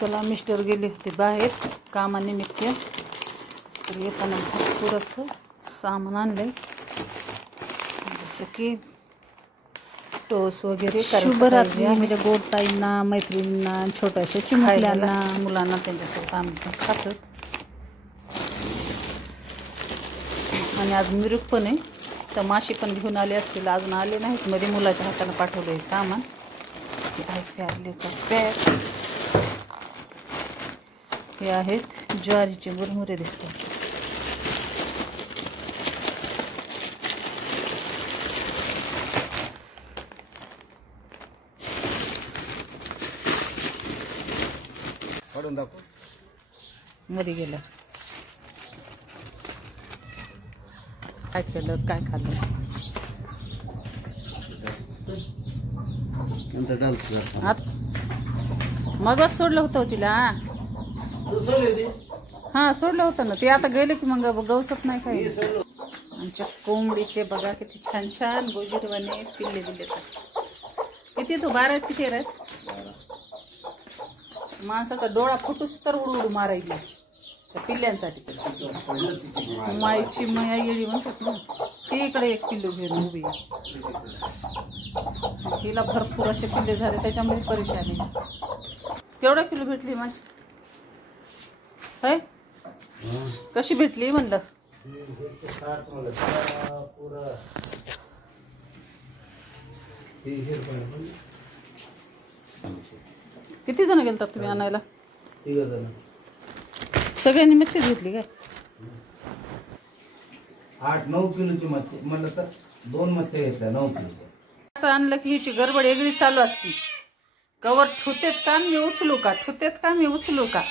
चला मिस्टर गेले होते बाहेर कामानिमित्त, तर येताना भरपूर असं सामान आणलंय, जसं की टोस वगैरे. शुभरात्री म्हणजे गोड ताईंना, मैत्रिणींना, छोट्याशा चिमुकल्यांना, मुलांना त्यांच्यासोबत आम्ही खातो. आणि आज मिरूक पण आहे, तर माशी पण घेऊन आले असतील, अजून आले नाहीत. मध्ये मुलाच्या हाताने पाठवलं आहे सामान. हे आहे प्यारलेचा पॅक, हे आहेत ज्वारीचे मुरमुरे दिसतात. मध्ये गेलं काय केलं, काय खाल्लं. मगच सोडलं होतं तिला. हा सोडलं होतं ना ते, आता गेले की मग गवसत नाही काही. आमच्या कोंबडीचे बघा किती छान छान गोजीरवाने पिल्ले दिले. किती तो 12 किती आहेत. माणसाचा डोळा फुटूस तर उडू मारायची त्या पिल्ल्यांसाठी. माईची माया येडी म्हणतात ना, ती इकडे एक पिल्लू घेऊन उभी आहे. हिला भरपूर असे पिल्ले झाले, त्याच्यामुळे परेशानी. केवढा किलो भेटली माझी है, कशी भेटली म्हणलं. किती जण गेलतात तुम्ही आणायला. सगळ्यांनी मच्छी घेतली काय. 8-9 किलोची मच्छी म्हणलं तर 2 मच्छी घेतल्या 9 किलो. असं आणलं की हिची गडबड वेगळी चालू असती. कवर ठुतेत का मी उचलू का, ठुतेत का मी उचलू का.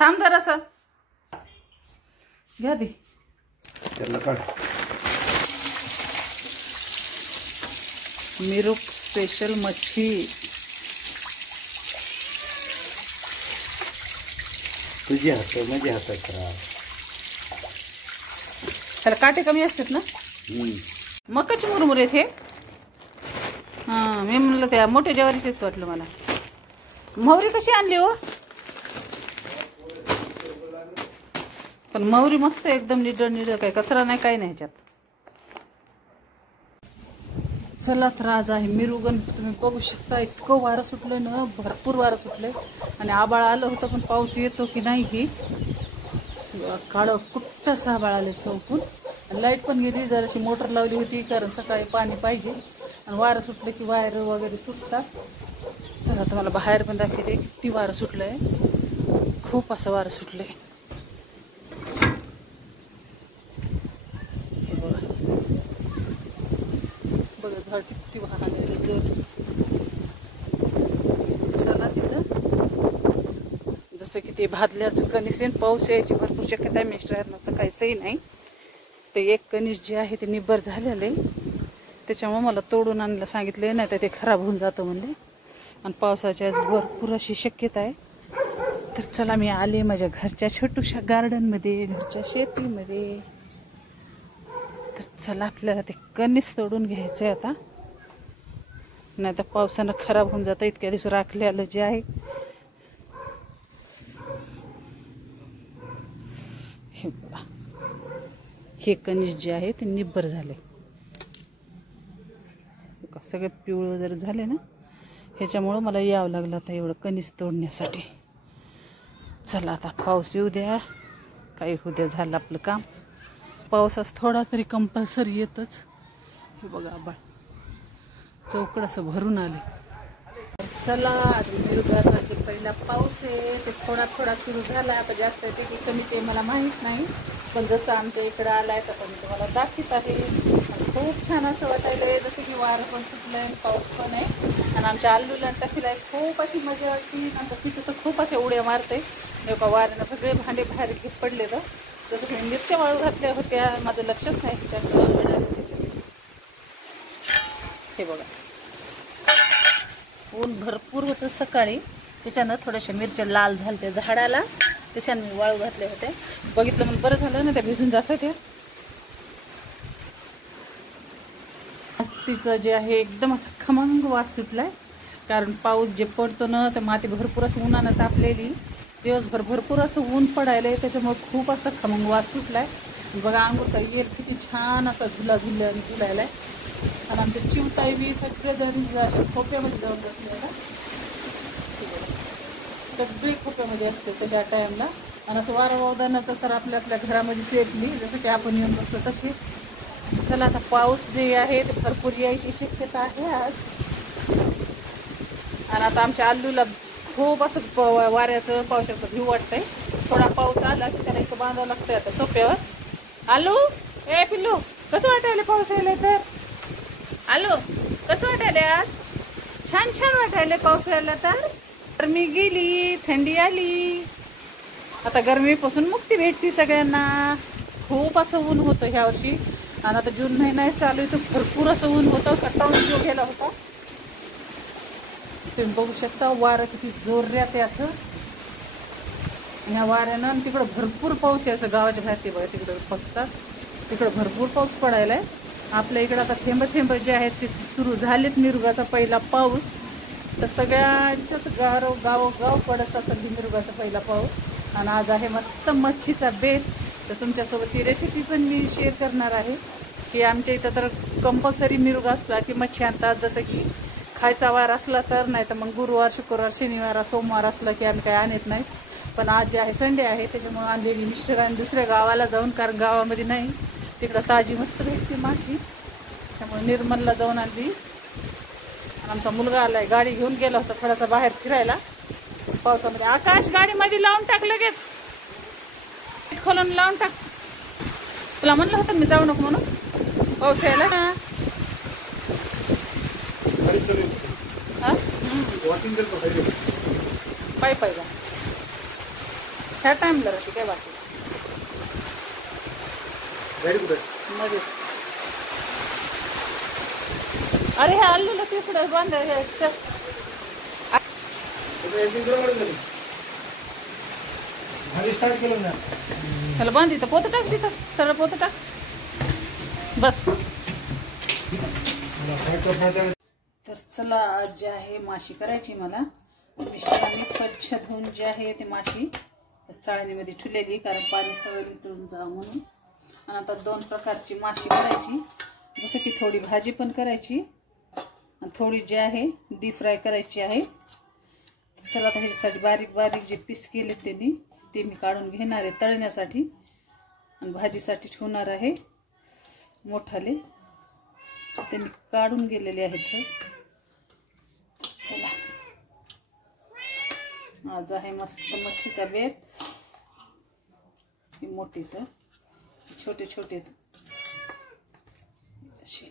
थांब जरासा, घ्या दे त्याला काढ. मिरूक स्पेशल मच्छी. तुझी हात माझी हातात खराब. त्याला काटे कमी असतात ना. मकाची मुरमुरे थे. हां मी म्हणलं त्या मोठ्या ज्वारीचेच वाटलं मला. मोहरी कशी आणली हो. पण मोहरी मस्त एकदम निडळ काही कचरा नाही, काही नाही ह्याच्यात. चला तर आज आहे मिरुगण. तुम्ही बघू शकता इतकं वारं सुटलं ना, भरपूर वारं सुटलंय. आणि आबाळ आलं होतं, पण पाऊस येतो की नाही ही काळं कुठ्टच आबाळ आले चौकून. लाईट पण गेली, जराशी मोटर लावली होती कारण सकाळी पाणी पाहिजे. आणि वारं सुटलं की वायर वगैरे तुटतात. चला तुम्हाला बाहेर पण दाखवते किती वारं सुटलंय, खूप असं वारं सुटलंय. बघा झाड किती वाहन जर चला तिथं. जसं की ते भादल्याचं कणीस पाऊस यायची भरपूर शक्यता आहे. मिस्टरांना सकाळीचंही नाही, ते एक कणीस जे आहे ते निब्बर झालेलं आहे, त्याच्यामुळे मला तोडून आणायला सांगितले, नाही तर ते खराब होऊन जातं म्हणले. आणि पावसाची आज भरपूर अशी शक्यता आहे. तर चला मी आले माझ्या घरच्या छोट्याशा गार्डनमध्ये, घरच्या शेतीमध्ये. तर चला आपल्याला ते कणीस तोडून घ्यायचं आहे आता, नाही तर पावसानं खराब होऊन जातं. इतक्या दिवस राखलेलं जे आहे. हे बघा, हे कणीस जे आहे ते निब्बर झाले. सगळे पिवळं जर झाले ना, ह्याच्यामुळं मला यावं लागलं आता एवढं कणीस तोडण्यासाठी. चला आता पाऊस येऊ द्या, काही होऊ द्या, झालं आपलं काम. पावसाच थोडा तरी कंपल्सरी येतच. हे बघा आबाळ चौकड असं भरून आले. चला मिरुगाचा पहिला पाऊस आहे, ते थोडा थोडा सुरू झाला. आता जास्त येते की कमी ते मला माहीत नाही, पण जसं आमच्या इकडं आलाय तसं मी तुम्हाला दाखवत आहे. खूप छान असं वाटायलंय, जसं की वारं पण सुटलंय, पाऊस पण आहे. आणि आमच्या आल्लूला टकीला खूप अशी मजा वाटते. नंतर तिथं तर खूप अशा उड्या मारते. एका वाऱ्यानं सगळे भांडे बाहेर घेत पडले. तर जसं की मिरच्या वाळू घातल्या होत्या, माझं लक्षच नाही ह्याच्याकडे. हे बघा ऊन भरपूर होतं सकाळी, त्याच्यानं थोड्याशा मिरच्या लाल झाल्या त्या झाडाला, त्याच्यानं मी वाळू घातले होते. बघितलं म्हणून बरं झालं ना, त्या भिजून जात होत्या. तिचं जे आहे एकदम असं खमंग वास सुटलाय. कारण पाऊस जे पडतो ना तर माती भरपूर असं उन्हानं तापलेली, दिवसभर भरपूर असं ऊन पडायला आहे, त्याच्यामुळे खूप असं खमंग वास सुटलाय. बघा अंघोळचा येल किती छान असा झुलायला आहे. आणि आमच्या चिवताई बी सगळेजण अशा खोप्यामध्ये जाऊन बसलेला, सगळी खोप्यामध्ये असते तर ह्या टाईमला. आणि असं वारंवार तर आपल्या आपल्या घरामध्ये सेफली जसं की आपण येऊन बसतो तसे. चला आता पाऊस जे आहे ते भरपूर यायची शक्यता आहे आज. आणि आता आमच्या आल्लूला खूप असं वाऱ्याचं पावसाचं भीव वाटतंय. थोडा पाऊस आला की त्याला इथं बांधावं लागतंय आता सोप्यावर. आलू ए पिल्लू, कसं वाटायला पाऊस यायला तर? आलू कसं वाटायला आज? छान छान वाटायला पाऊस यायला तर. गरमी गेली, थंडी आली, आता गरमीपासून मुक्ती भेटती सगळ्यांना. खूप असं ऊन होतं ह्या वर्षी. आणि आता जून महिना चालू आहे तर भरपूर असं ऊन होतं, कटाळून जो गेला होता. तुम्ही बघू शकता वारं किती जोरात आहे असं. ह्या वाऱ्यानं तिकडं भरपूर पाऊस आहे असं गावाच्या बाहेर. ते बघा तिकडं फक्त तिकडं भरपूर पाऊस पडायला आहे. आपल्या इकडं आता थेंब जे आहेत ते सुरू झालेत. मिरुगाचा पहिला पाऊस तर सगळ्यांच्याच गाव पडत असं मिरुगाचा पहिला पाऊस. आणि आज आहे मस्त मच्छीचा बेत. तर तुमच्यासोबत ही रेसिपी पण मी शेअर करणार आहे की आमच्या इथं तर कंपल्सरी मिरुग असला की मच्छी आणतात. जसं की खायचा वार असला तर, नाही तर मग गुरुवार, शुक्रवार, शनिवार, सोमवार असला की आम्ही काही आणत नाही. पण आज जे आहे संडे आहे त्याच्यामुळे आणलेली मिस्टरांनी दुसऱ्या गावाला जाऊन, कारण गावामध्ये नाही, तिकडं ताजी मस्त भेटते माशी, त्याच्यामुळे निर्मलला जाऊन आणली. आमचा मुलगा आलाय, गाडी घेऊन गेला होता थोडासा बाहेर फिरायला पावसामध्ये. आकाश गाडीमध्ये लावून टाक, लगेच खोलून लावून टाक. तुला म्हणलं होतं मी जाऊ नको म्हणून पाऊस यायला ना. पाय पाय जा ह्या टाइमला राहते काय बाकी मध्ये. अरे हे आलेलं तिकडे बांधायचं त्याला बांध तिथं, पोतं टाक तिथं, सरळ पोतं टाक बस. तर चला आज जे आहे माशी करायची मला. मिस्टरांनी स्वच्छ धुवून जे आहे ते माशी चाळणीमध्ये ठेवलेली, कारण पाणी सगळं नितळून जावं म्हणून. आणि आता 2 प्रकारची माशी करायची, जसं की थोडी भाजी पण करायची आणि थोडी जे आहे डीप फ्राय करायची आहे. चला आता ह्याच्यासाठी बारीक बारीक जे पीस केले त्यांनी ते मी काढून घेणार आहे तळण्यासाठी. आणि भाजीसाठी ठेवणार आहे मोठाले, ते मी काढून गेलेले आहेत. चला आज आहे मस्त मच्छीचा बेत. ही मोठी तर छोटे छोटे असे.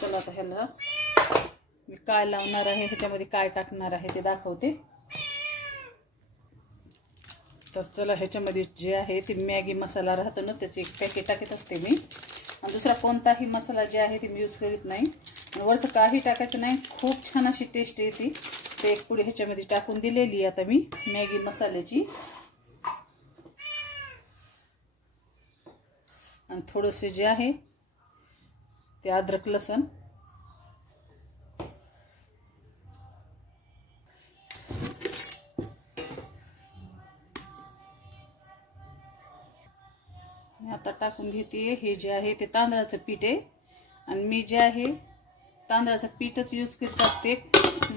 चला आता ह्याला मी काय लावणार आहे, ह्याच्यामध्ये काय टाकणार आहे ते दाखवते. तर चला ह्याच्यामध्ये जे आहे ते मॅगी मसाला राहतो ना, त्याचे एक पॅकेट टाकत असते मी. आणि दुसरा कोणताही मसाला जे आहे ते मी यूज करीत नाही. आणि वरचं काही टाकायचं नाही, खूप छान अशी टेस्ट येते. ते एक पुढे ह्याच्यामध्ये टाकून दिलेली आता मी मॅगी मसाल्याची. आणि थोडंसं जे आहे ते अद्रक लसण. आता टाकून घेते हे जे आहे ते तांदळाचं पीठ आहे. आणि मी जे आहे तांदळाचं पीठच यूज करत असते,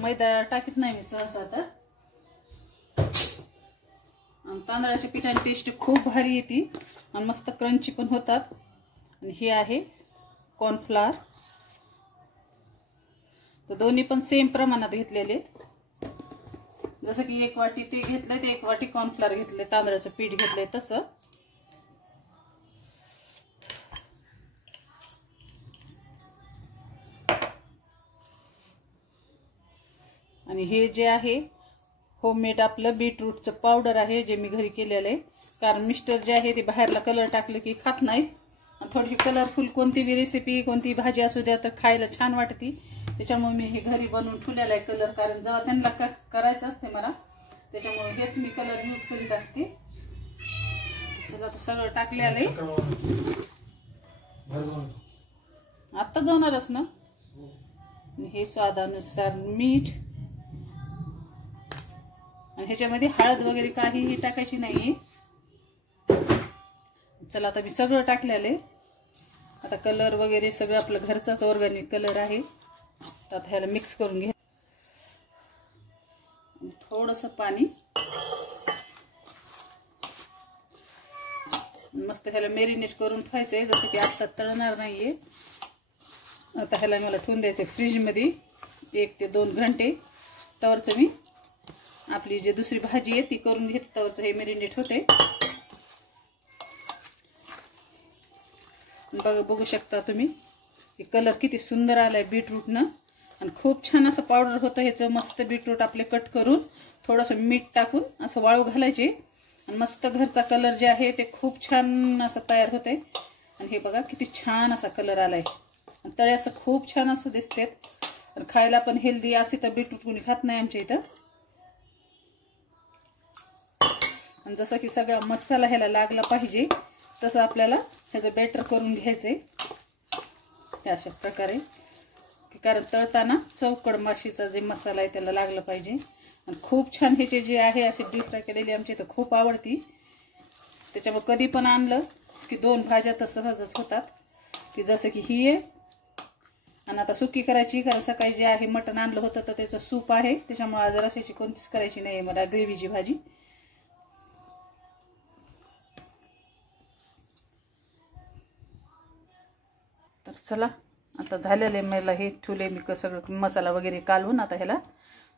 मैदा टाकत नाही मी सहसा. तर आणि तांदळाच्या पिठाची टेस्ट खूप भारी येते आणि मस्त क्रंची पण होतात. आणि हे आहे कॉर्नफ्लॉवर, तर दोन्ही पण सेम प्रमाणात घेतलेले. जसं की 1 वाटी ते घेतलंय ते 1 वाटी कॉर्नफ्लॉवर घेतले, तांदळाचं पीठ घेतलंय तसं. आणि हे जे आहे होममेड आपलं बीटरूटचं पावडर आहे, जे मी घरी केलेलं आहे. कारण मिस्टर जे आहे ते बाहेरला कलर टाकलं की खात नाहीत. आणि थोडीशी कलरफुल कोणती बी रेसिपी, कोणती भाजी असू द्या तर खायला छान वाटते. त्याच्यामुळे मी हे घरी बनवून ठेवलेलं आहे कलर, कारण जेव्हा त्यांना करायचं असते मला, त्याच्यामुळे हेच मी कलर यूज करीत असते. चला आता सगळं टाकलेलं आहे. आत्ता जाणारच ना. आणि हे स्वादानुसार मीठ, आणि ह्याच्यामध्ये हळद वगैरे काहीही टाकायची नाहीये. चला आता मी सगळं टाकलेलं. आता कलर वगैरे सगळं आपलं घरचाच ऑर्गॅनिक कलर आहे. तर आता ह्याला मिक्स करून घ्या. थोडंसं पाणी, मस्त ह्याला मॅरिनेट करून ठेवायचंय. जसं की आत्ता तळणार नाहीये. आता ह्याला मला ठेवून द्यायचं फ्रीजमध्ये 1 ते 2 घंटे. तवरचं मी आपली जी दुसरी भाजी आहे ती करून घेत. तवरचं हे मॅरिनेट होते. बघू शकता तुम्ही की कलर किती सुंदर आलाय बीटरूटनं. आणि खूप छान असं पावडर होतं ह्याचं. मस्त बीटरूट आपले कट करून थोडंसं मीठ टाकून असं वाळू घालायचे. आणि मस्त घरचा कलर जे आहे ते खूप छान असं तयार होतंय. आणि हे बघा किती छान असा कलर आलाय. आणि तळे असं खूप छान असं दिसतात. आणि खायला पण हेल्दी. असे तर बीटरूट कोणी खात नाही आमच्या इथं. आणि जसं की सगळा मसाला ह्याला लागला पाहिजे तसं आपल्याला ह्याचं बॅटर करून घ्यायचंय अशा प्रकारे. कारण तळताना चौकड माशीचा जे मसाला आहे त्याला लागला पाहिजे. आणि खूप छान ह्याचे जे आहे असे डीप फ्राय केलेली आमच्या इथं खूप आवडती. त्याच्यामुळे कधी पण आणलं की 2 भाज्या तर सहजच होतात. की जसं की ही आहे. आणि आता सुकी करायची. कारण सकाळी जे आहे मटण आणलं होतं तर त्याचं सूप आहे. त्याच्यामुळे आज रशाची कोणतीच करायची नाही मला, ग्रेव्हीची भाजी. तर चला आता झालेले मला हे ठेवले मी सगळं मसाला वगैरे कालवून. आता ह्याला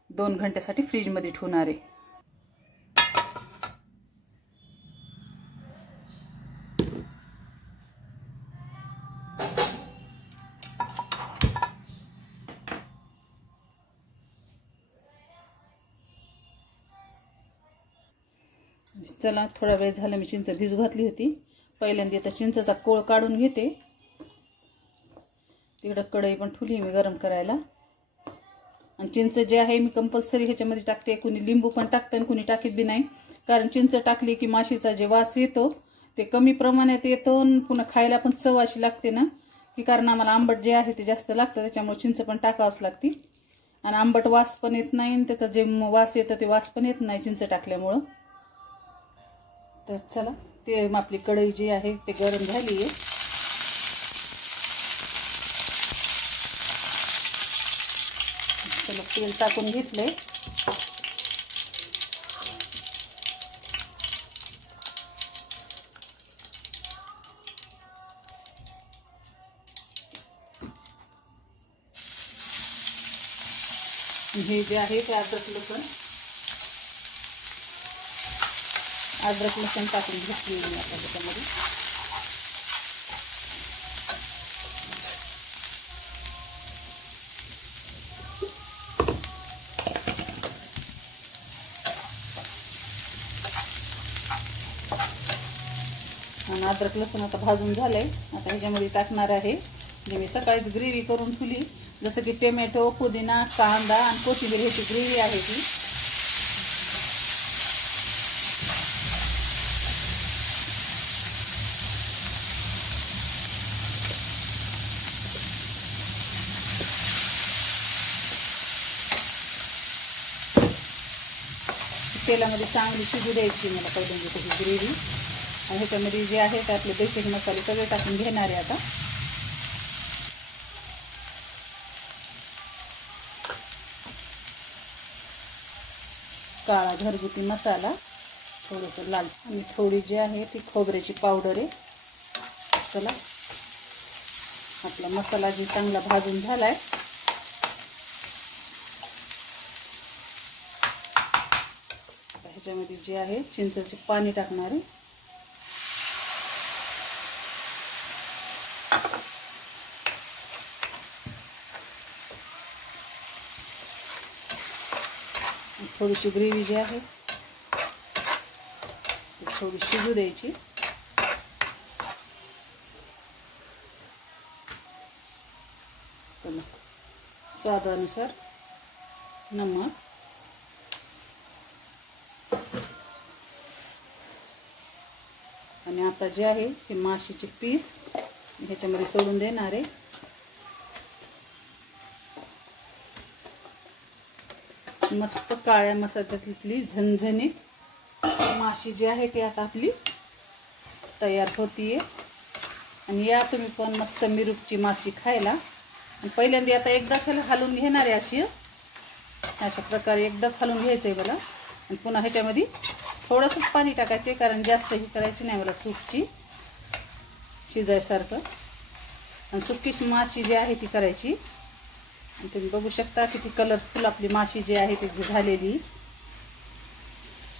2 घंट्यासाठी फ्रीजमध्ये ठेवणार आहे. चला थोडा वेळ झाला मी चिंच भिजू घातली होती. पहिल्यांदा आता चिंचेचा कोळ काढून घेते. तिकडं कढई पण ठेवली मी गरम करायला. आणि चिंच जे आहे मी कंपल्सरी ह्याच्यामध्ये टाकते. कुणी लिंबू पण टाकतं आणि कुणी टाकीत बी नाही. कारण चिंच टाकली की माशीचा जे वास येतो ते कमी प्रमाणात येतो. आणि पुन्हा खायला पण चव अशी लागते ना की कारण आम्हाला आंबट जे आहे ते जास्त लागतं. त्याच्यामुळे चिंच पण टाकावंच लागते. आणि आंबट वास पण येत नाही. आणि त्याचा जे वास येतं ते वास पण येत नाही चिंच टाकल्यामुळं. तर चला ते आपली कढई जी आहे ते गरम झाली आहे. चला तेल टाकून घेतलंय. हे जे आहे ते अद्रक लसूण टाकून घेतली आता त्याच्यामध्ये. आणि अद्रक लसूण आता भाजून झालंय. आता ह्याच्यामध्ये टाकणार आहे जे मी सकाळीच ग्रेव्ही करून ठेवली. जसं की टोमॅटो, पुदिना, कांदा आणि कोथिंबीर ह्याची ग्रेव्ही आहे ती. तेलामध्ये चांगली शिजू द्यायची मला पहिल्यांदा त्याची ग्रेव्ही. आणि ह्याच्यामध्ये जे आहे ते आपले बेसिक मसाले सगळे टाकून घेणार आहे आता. काळा घरगुती मसाला, थोडंसं लाल, आणि थोडी जी आहे ती खोबऱ्याची पावडर आहे. चला आपला मसाला जी चांगला भाजून झालाय. ह्याच्यामध्ये जे आहे चिंचेचे पाणी टाकणार आहे. थोडीशी ग्रेव्ही जी आहे थोडी शिजू द्यायची. चला स्वादानुसार नमक, आणि आता जे आहे हे माशीचे पीस ह्याच्यामध्ये सोडून देणार आहे. मस्त काळ्या मसाल्यातली झणझणीत माशी जी आहे ती आता आपली तयार होतीये. आणि या तुम्ही पण मस्त मिरूकची माशी खायला. आणि पहिल्यांदा आता एकदाच हलवून घेणार आहे अशी, अशा प्रकारे एकदाच हलवून घ्यायचं आहे मला. आणि पुन्हा ह्याच्यामध्ये थोडंसं पाणी टाकायचे, कारण जास्त ही करायची नाही मला सूपची शिजायसारखं. आणि सुकी माशी जी आहे ती करायची. आणि तुम्ही बघू शकता किती कलरफुल आपली माशी जी आहे ती झालेली.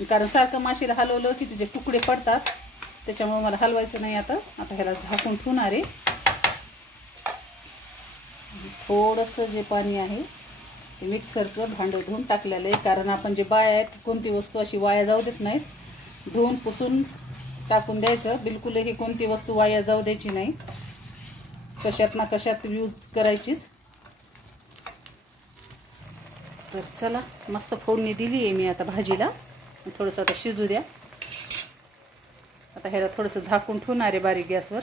कारण सारखं माशीला हलवलं की तिचे तुकडे पडतात, त्याच्यामुळे मला हलवायचं नाही. आता ह्याला झाकून ठेवणार आहे. थोडंसं जे पाणी आहे ते मिक्सरचं भांडं धुवून टाकलेलं आहे, कारण आपण जे बाया आहेत कोणती वस्तू अशी वाया जाऊ देत नाहीत. धुवून पुसून टाकून द्यायचं. बिलकुलही कोणती वस्तू वाया जाऊ द्यायची नाही, कशात ना कशात यूज करायचीच. तर चला, मस्त फोडणी दिली आहे मी आता भाजीला. थोडंसं आता शिजू द्या. आता ह्याला थोडंसं झाकून ठेवणार आहे बारीक गॅसवर.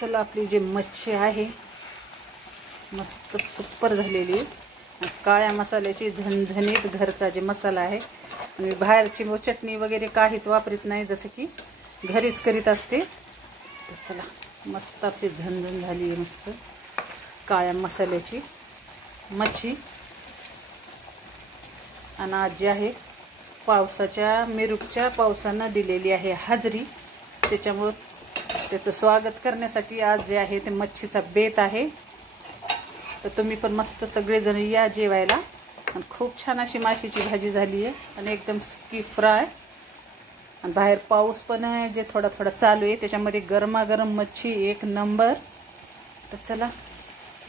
चला, आपली जी मच्छी आहे मस्त सुपर झालेली. काळ्या मसाल्याची झणझणीत घरचा जे मसाला आहे. आणि बाहेरची चटणी वगैरे काहीच वापरत नाही, जसं की घरीच करीत असते. तर चला, मस्त आपली झणझण झाली आहे मस्त काळ्या मसाल्याची मच्छी. आणि आज जी आहे पावसाच्या मिरूकच्या पावसानं दिलेली आहे हाजरी, त्याच्यामुळं त्याचं स्वागत करण्यासाठी आज जे आहे ते मच्छीचा बेत आहे. तर तुम्ही पण मस्त सगळेजण या जेवायला. आणि खूप छान अशी माशीची भाजी झाली आहे आणि एकदम सुकी फ्राय. आणि बाहेर पाऊस पण आहे जे थोडा थोडा चालू आहे, त्याच्यामध्ये गरमागरम मच्छी एक नंबर. तर चला,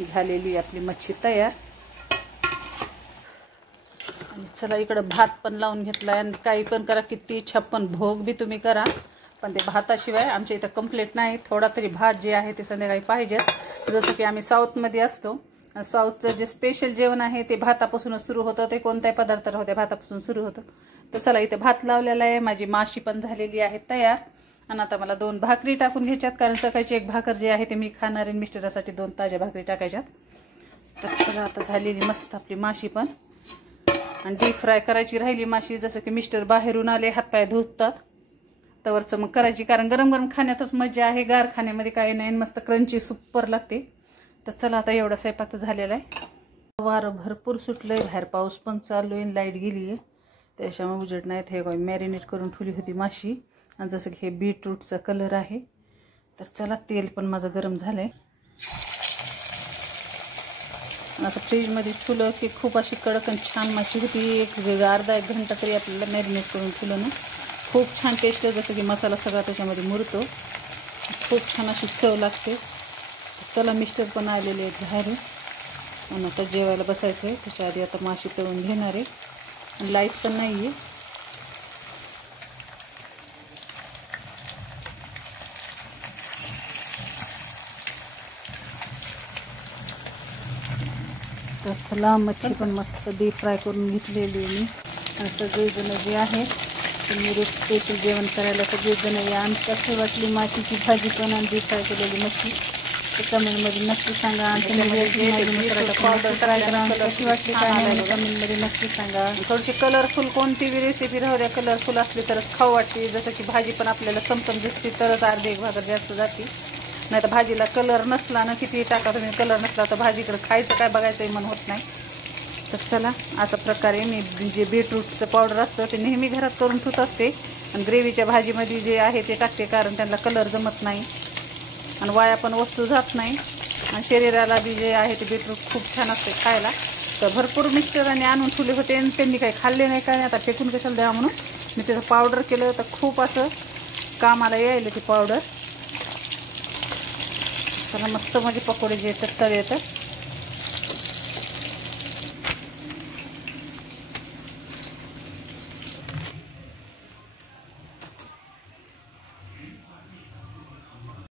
झालेली आपली मच्छी तयार. आणि चला, इकडं भात पण लावून घेतला आहे. आणि काही पण करा, किती 56 भोग बी तुम्ही करा, पण ते भाताशिवाय आमच्या इथं कंप्लीट नाही. थोडा तरी भात जे आहे ते संध्याकाळी पाहिजे. जसं की आम्ही साऊथमध्ये असतो, साऊथचं जे स्पेशल जेवण आहे ते भातापासूनच सुरू होतं. ते कोणत्याही पदार्थ राहते भातापासून सुरू होतं. तर चला, इथे भात लावलेला आहे. माझी माशी पण झालेली आहे तयार. आणि आता मला 2 भाकरी टाकून घ्यायच्यात, कारण सकाळची एक भाकर जी आहे ते मी खाणार आहे. मिस्टरासाठी 2 ताज्या भाकरी टाकायच्यात. तर चला, आता झालेली मस्त आपली माशी पण. आणि डीप फ्राय करायची राहिली माशी, जसं की मिस्टर बाहेरून आले हातपाय धुतात तवरचं मग करायची, कारण गरम गरम खाण्यातच मजा आहे. गार खाण्यामध्ये काही नाही. मस्त क्रंची सुपर लागते. तर चला, आता एवढा स्वयंपाक झालेला आहे. वारं भरपूर सुटलंय, बाहेर पाऊस पण चालू आहे, लाईट गेली आहे, त्याच्यामुळे उजेड नाहीत. हे काय मॅरिनेट करून ठेवली होती माशी. आणि जसं की हे बीटरूटचा कलर आहे. तर चला, तेल पण माझं गरम झालंय. असं फ्रीजमध्ये ठेवलं की खूप अशी कडक आणि छान माशी होती. अर्धा एक घंटा तरी आपल्याला मॅरिनेट करून ठेवलं ना, खूप छान टेस्ट आहे. जसं की मसाला सगळा त्याच्यामध्ये मुरतो, खूप छान अशी चव लागते. चला, मिस्टर पण आलेले आहेत बाहेरून. आणि आता जेवायला बसायचं आहे. त्याच्या आधी आता माशी तळून घेणार आहे. आणि लाईट पण नाही आहे. तर चला, मच्छी पण मस्त डीप फ्राय करून घेतलेली मी. आणि सगळेजण जे आहे तुम्ही रोज स्पेशल जेवण करायला सगळेजण या. आणि कशी वाटली माशीची भाजी पण आणि डीप फ्राय केलेली मच्छी ते कमेंटमध्ये नक्की सांगा. आणि पावडर ट्राय करा, कशी वाटली काय नाही कमेंटमध्ये नक्की सांगा. थोडीशी कलरफुल कोणती बी रेसिपी राहू द्या, कलरफुल असली तरच खाऊ वाटते. जसं की भाजी पण आपल्याला चमचम दिसते तरच अर्धी एक भाकर जास्त जाते. नाही तर भाजीला कलर नसला ना, किती टाका तुम्ही, कलर नसला तर भाजीकडे खायचं काय बघायचंही मन होत नाही. तर चला, अशा प्रकारे मी जे बीटरूटचं पावडर असतं ते नेहमी घरात करून ठेवत असते. आणि ग्रेव्हीच्या भाजीमध्ये जे आहे ते टाकते, कारण त्यांना कलर जमत नाही आणि वाया पण वस्तू जात नाही. आणि शरीराला बी जे आहे ते बीटरूट खूप छान असते खायला. तर भरपूर मिस्टरांनी आणून ठेवले होते आणि त्यांनी काही खाल्ले नाही, काय आता फेकून कशाला द्यावं म्हणून मी त्याचं पावडर केलं. तर खूप असं कामाला यायला ती पावडर. चला, मस्त माझे पकोडे जे येतात तळे येतात.